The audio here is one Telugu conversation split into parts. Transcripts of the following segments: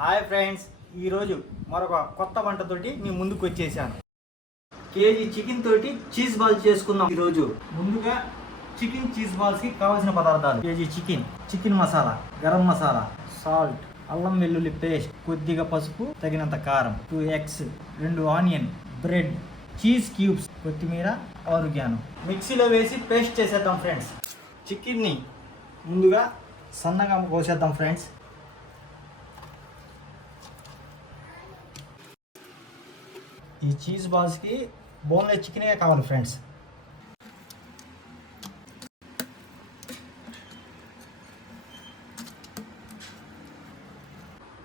హాయ్ ఫ్రెండ్స్, ఈరోజు మరొక కొత్త వంటతోటి మీ ముందుకు వచ్చేసాను. కేజీ చికెన్ తోటి చీజ్ బాల్స్ చేసుకుందాం. ఈరోజు ముందుగా చికెన్ చీజ్ బాల్స్కి కావాల్సిన పదార్థాలు: KG chicken masala, garam masala, salt, అల్లం వెల్లుల్లి పేస్ట్, కొద్దిగా పసుపు, తగినంత కారం, 2 eggs, 2 onion, bread, cheese cubes, కొత్తిమీర, ఆరుగాను. మిక్సీలో వేసి పేస్ట్ చేసేద్దాం ఫ్రెండ్స్. చికెన్ని ముందుగా సన్నగా కోసేద్దాం ఫ్రెండ్స్. ఈ చీజ్ బాల్స్కి బోన్లెస్ చికెనే కావాలి ఫ్రెండ్స్.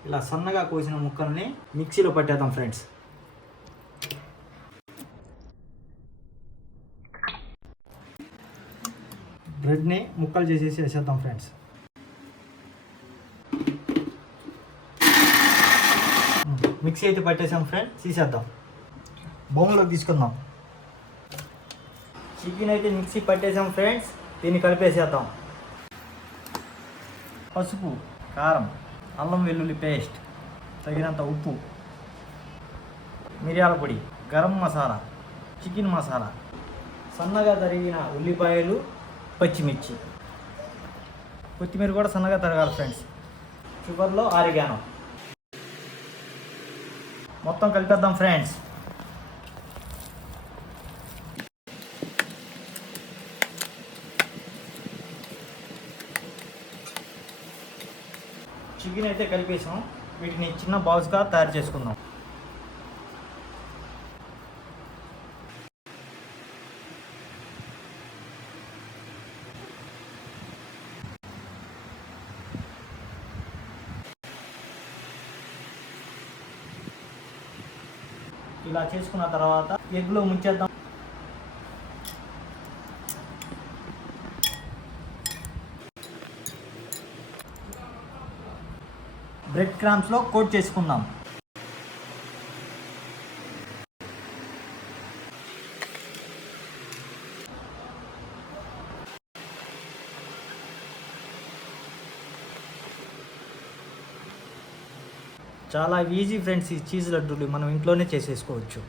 ఇలా సన్నగా కోసిన ముక్కల్ని మిక్సీలో పట్టేద్దాం ఫ్రెండ్స్. బ్రెడ్ని ముక్కలు చేసేసి వేసేద్దాం ఫ్రెండ్స్. మిక్సీ అయితే పట్టేసాం ఫ్రెండ్స్, తీసేద్దాం. బౌల్లోకి తీసుకుందాం. చికెన్ అయితే మిక్సీ పట్టేసాం ఫ్రెండ్స్, దీన్ని కలిపేసేద్దాం. పసుపు, కారం, అల్లం వెల్లుల్లి పేస్ట్, తగినంత ఉప్పు, మిరియాల పొడి, గరం మసాలా, చికెన్ మసాలా, సన్నగా తరిగిన ఉల్లిపాయలు, పచ్చిమిర్చి, కొత్తిమీర కూడా సన్నగా తరగాలి ఫ్రెండ్స్. చివర్లో ఆరిగాను. మొత్తం కలిపేద్దాం ఫ్రెండ్స్. చికెన్ అయితే కలిపేసాం. వీటిని చిన్న బాల్స్గా తయారు చేసుకుందాం. ఇలా చేసుకున్న తర్వాత ఎగ్లో ముంచేద్దాం. బ్రెడ్ క్రామ్స్లో కోట్ చేసుకుందాం. చాలా ఈజీ ఫ్రెండ్స్, ఈ చీజ్ లడ్డూలు మనం ఇంట్లోనే చేసేసుకోవచ్చు.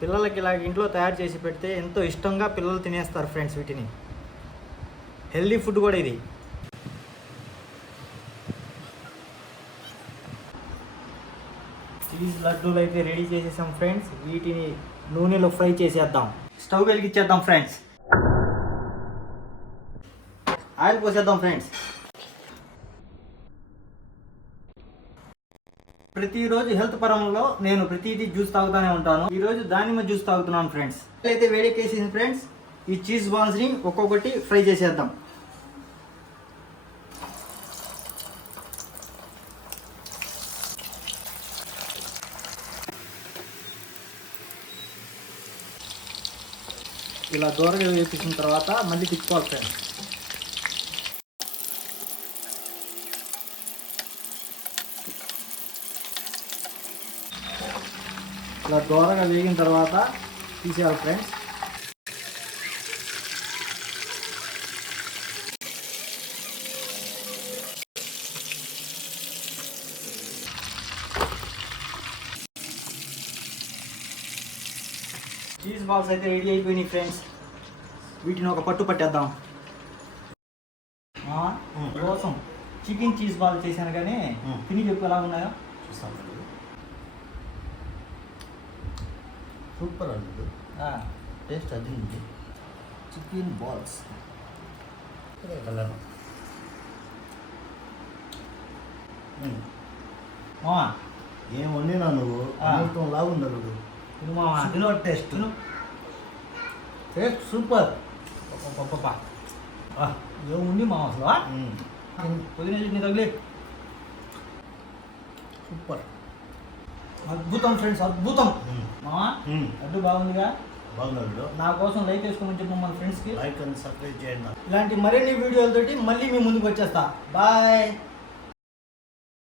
పిల్లలకి ఇలా ఇంట్లో తయారు చేసి పెడితే ఎంతో ఇష్టంగా పిల్లలు తినేస్తారు ఫ్రెండ్స్. వీటిని హెల్దీ ఫుడ్ కూడా ఇది. చీజ్ లడ్డూలు అయితే రెడీ చేసేసాం ఫ్రెండ్స్. వీటిని నూనెలో ఫ్రై చేసేద్దాం. స్టవ్ వెలిగించేద్దాం ఫ్రెండ్స్. ఆయిల్ పోసేద్దాం ఫ్రెండ్స్. ప్రతిరోజు హెల్త్ పరంలో నేను ప్రతిదీ జ్యూస్ తాగుతూనే ఉంటాను. ఈరోజు దానిమ్మ జ్యూస్ తాగుతున్నాను ఫ్రెండ్స్. అయితే వేడెక్కేసింది ఫ్రెండ్స్. ఈ చీజ్ బాల్స్ని ఒక్కొక్కటి ఫ్రై చేసేద్దాం. ఇలా దూరంగా వేపించిన తర్వాత మళ్ళీ తిప్పుకోవాలి ఫ్రెండ్స్. ఇలా దూరంగా వేగిన తర్వాత తీసేయాలి ఫ్రెండ్స్. చీజ్ బాల్స్ అయితే రెడీ అయిపోయినాయి ఫ్రెండ్స్. వీటిని ఒక పట్టు పట్టేద్దాం. కోసం చికెన్ చీజ్ బాల్ చేశాను, కానీ తిని చెప్పు ఎలా ఉన్నాయో. సూపర్ అండి, టేస్ట్ అది ఉంది. చికెన్ బాల్స్ కలర్ ఏం వండినా నువ్వు అమృతం లాగుంది. అడుగు టేస్ట్ టేస్ట్ సూపర్. ఏముంది మా అసలు పుదీనా చట్నీ తగిలి సూపర్, అద్భుతం ఫ్రెండ్స్, అద్భుతం. మామా లడ్డు బాగుందిగా? బాగున్నాడు. నా కోసం లైక్ చేసుకోమని చెప్పు మన ఫ్రెండ్స్కి. లైక్ అండ్ సబ్స్క్రైబ్ చేయండి. ఇలాంటి మరిన్ని వీడియోలతోటి మళ్ళీ మీ ముందుకు వచ్చేస్తా. బాయ్.